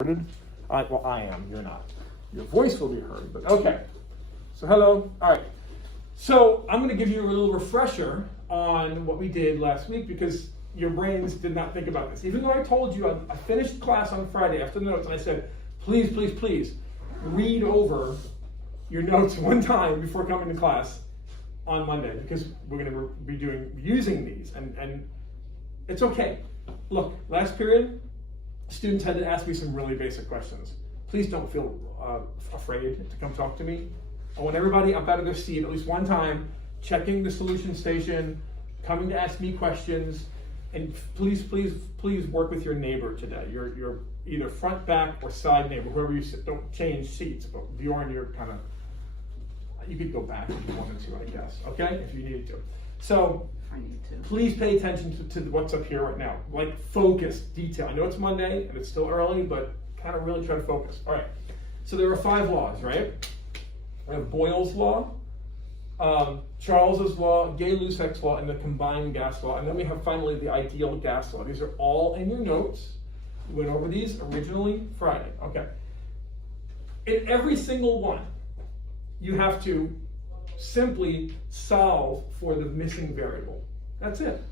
Well, I am, you're not. Your voice will be heard, but okay. So hello, all right. So I'm gonna give you a little refresher on what we did last week because your brains did not think about this. Even though I told you, I finished class on Friday after the notes and I said, please, please, please, read over your notes one time before coming to class on Monday because we're gonna be using these and it's okay. Look, last period, students had to ask me some really basic questions. Please don't feel afraid to come talk to me. I want everybody up out of their seat at least one time, checking the solution station, coming to ask me questions, and please, please, please work with your neighbor today. Your either front, back, or side neighbor, whoever you sit. Don't change seats, but Bjorn, you're kind of, you could go back if you wanted to, I guess, okay, if you needed to. So, please pay attention to what's up here right now. Like focus, detail. I know it's Monday and it's still early, but kind of really try to focus. All right, so there are 5 laws, right? We have Boyle's law, Charles's law, Gay-Lussac's law, and the combined gas law. And then we have finally the ideal gas law. These are all in your notes. We went over these originally Friday, okay. In every single one, you have to simply solve for the missing variable. That's it.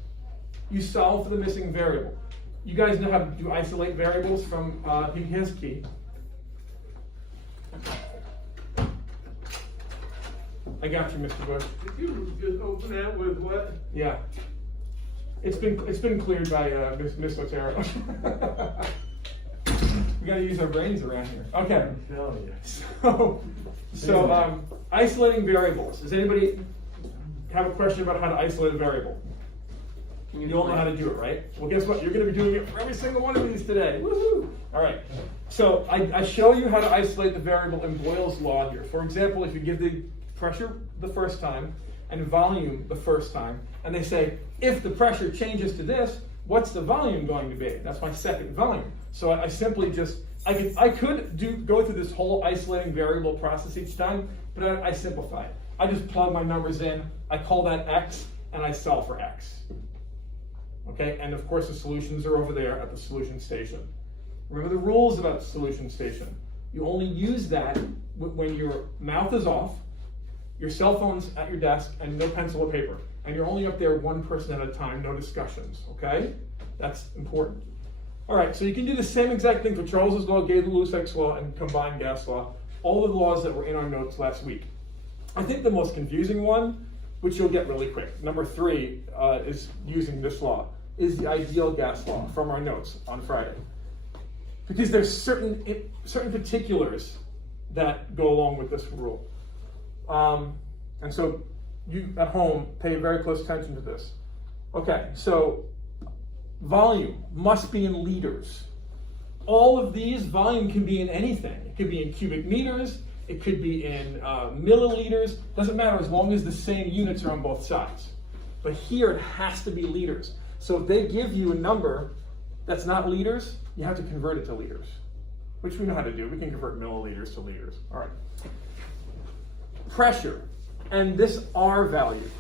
You solve for the missing variable. You guys know how to do isolate variables from his key. I got you, Mr. Bush. Did you just open that with what? Yeah. It's been cleared by Miss Otero. We gotta use our brains around here. Okay. I'm telling you. So isolating variables. Does anybody have a question about how to isolate a variable? You all know how to do it, right? Well, guess what? You're going to be doing it for every single one of these today. Woohoo! All right. So I show you how to isolate the variable in Boyle's law here. For example, if you give the pressure the first time and volume the first time, and they say, if the pressure changes to this, what's the volume going to be? That's my second volume. So I simply just, I could go through this whole isolating variable process each time, but I simplify it. I just plug my numbers in, I call that X, and I solve for X. Okay, and of course the solutions are over there at the solution station. Remember the rules about the solution station. You only use that when your mouth is off, your cell phone's at your desk, and no pencil or paper. And you're only up there one person at a time, no discussions, okay? That's important. All right, so you can do the same exact thing for Charles's law, Gay-Lussac's law, and combined gas law, all the laws that were in our notes last week. I think the most confusing one, which you'll get really quick, number 3 is using this law, is the ideal gas law from our notes on Friday. Because there's certain particulars that go along with this rule. And so you at home pay very close attention to this. Okay, so volume must be in liters. All of these, volume can be in anything. It could be in cubic meters, it could be in milliliters, doesn't matter as long as the same units are on both sides. But here it has to be liters. So if they give you a number that's not liters, you have to convert it to liters, which we know how to do. We can convert milliliters to liters. All right. Pressure and this R value,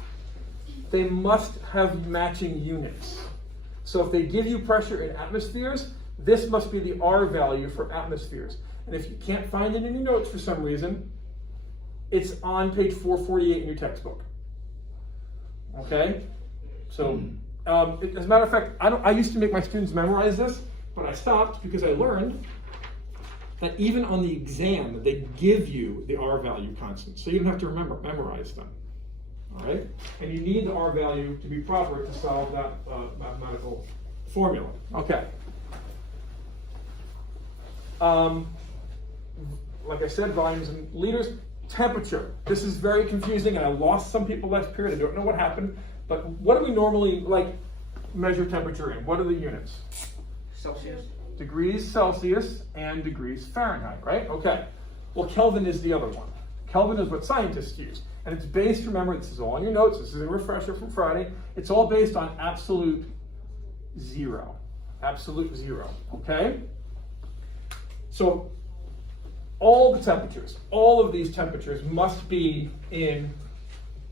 they must have matching units. So if they give you pressure in atmospheres, this must be the R value for atmospheres. And if you can't find it in your notes for some reason, it's on page 448 in your textbook. Okay? So, as a matter of fact, I used to make my students memorize this, but I stopped because I learned that even on the exam, they give you the R value constant. So you don't have to memorize them. All right? And you need the R value to be proper to solve that mathematical formula. Okay. Like I said, volumes in liters. Temperature. This is very confusing, and I lost some people last period. I don't know what happened, but what do we normally measure temperature in? What are the units? Celsius. Degrees Celsius and degrees Fahrenheit, right? Okay. Well, Kelvin is the other one. Kelvin is what scientists use. And it's based, remember, this is all in your notes. This is a refresher from Friday. It's all based on absolute zero. Absolute zero, okay? So all the temperatures, all of these temperatures must be in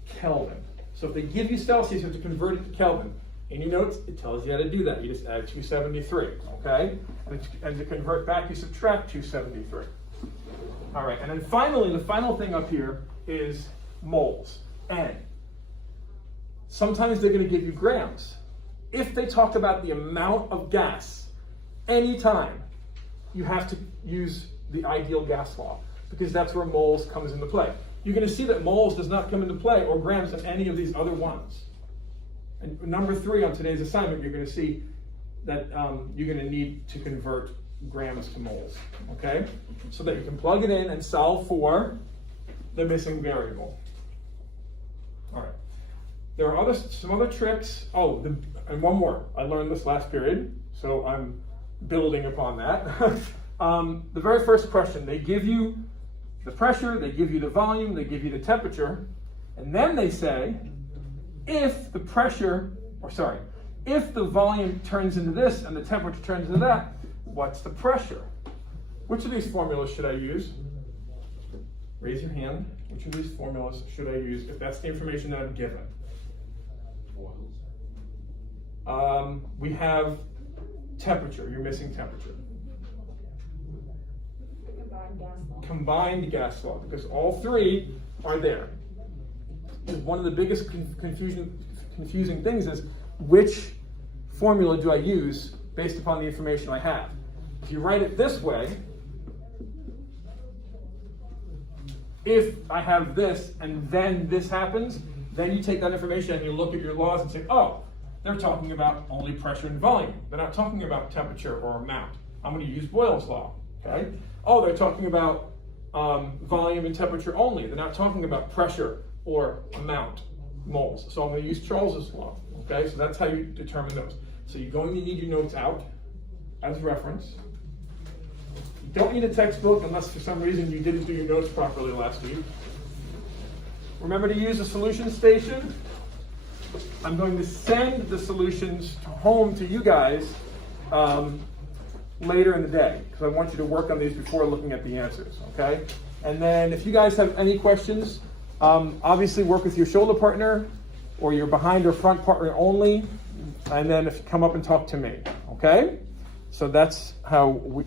Kelvin. So if they give you Celsius, you have to convert it to Kelvin. In your notes, it tells you how to do that. You just add 273, okay? And to convert back, you subtract 273. All right, and then finally, the final thing up here is moles, N. Sometimes they're going to give you grams. If they talk about the amount of gas, anytime, you have to use the ideal gas law, because that's where moles comes into play. You're going to see that moles does not come into play, or grams, in any of these other ones. And number 3 on today's assignment, you're going to see that you're going to need to convert grams to moles, okay? So that you can plug it in and solve for the missing variable. All right. There are some other tricks. Oh, and one more. I learned this last period, so I'm building upon that. The very first question, they give you the pressure, they give you the volume, they give you the temperature, and then they say, if the volume turns into this and the temperature turns into that, what's the pressure? Which of these formulas should I use? Raise your hand. Which of these formulas should I use if that's the information that I'm given? We have temperature. You're missing temperature. Combined gas law, because all 3 are there. And one of the biggest confusing things is, which formula do I use based upon the information I have? If you write it this way, if I have this and then this happens, then you take that information and you look at your laws and say, oh, they're talking about only pressure and volume. They're not talking about temperature or amount. I'm going to use Boyle's law, okay? Oh, they're talking about volume and temperature only. They're not talking about pressure or amount, moles. So I'm going to use Charles's law, okay? So that's how you determine those. So you're going to need your notes out as reference. You don't need a textbook unless for some reason you didn't do your notes properly last week. Remember to use the solution station. I'm going to send the solutions home to you guys later in the day, because I want you to work on these before looking at the answers, okay? And then if you guys have any questions, obviously work with your shoulder partner or your behind or front partner only, and then if you come up and talk to me, okay? So that's how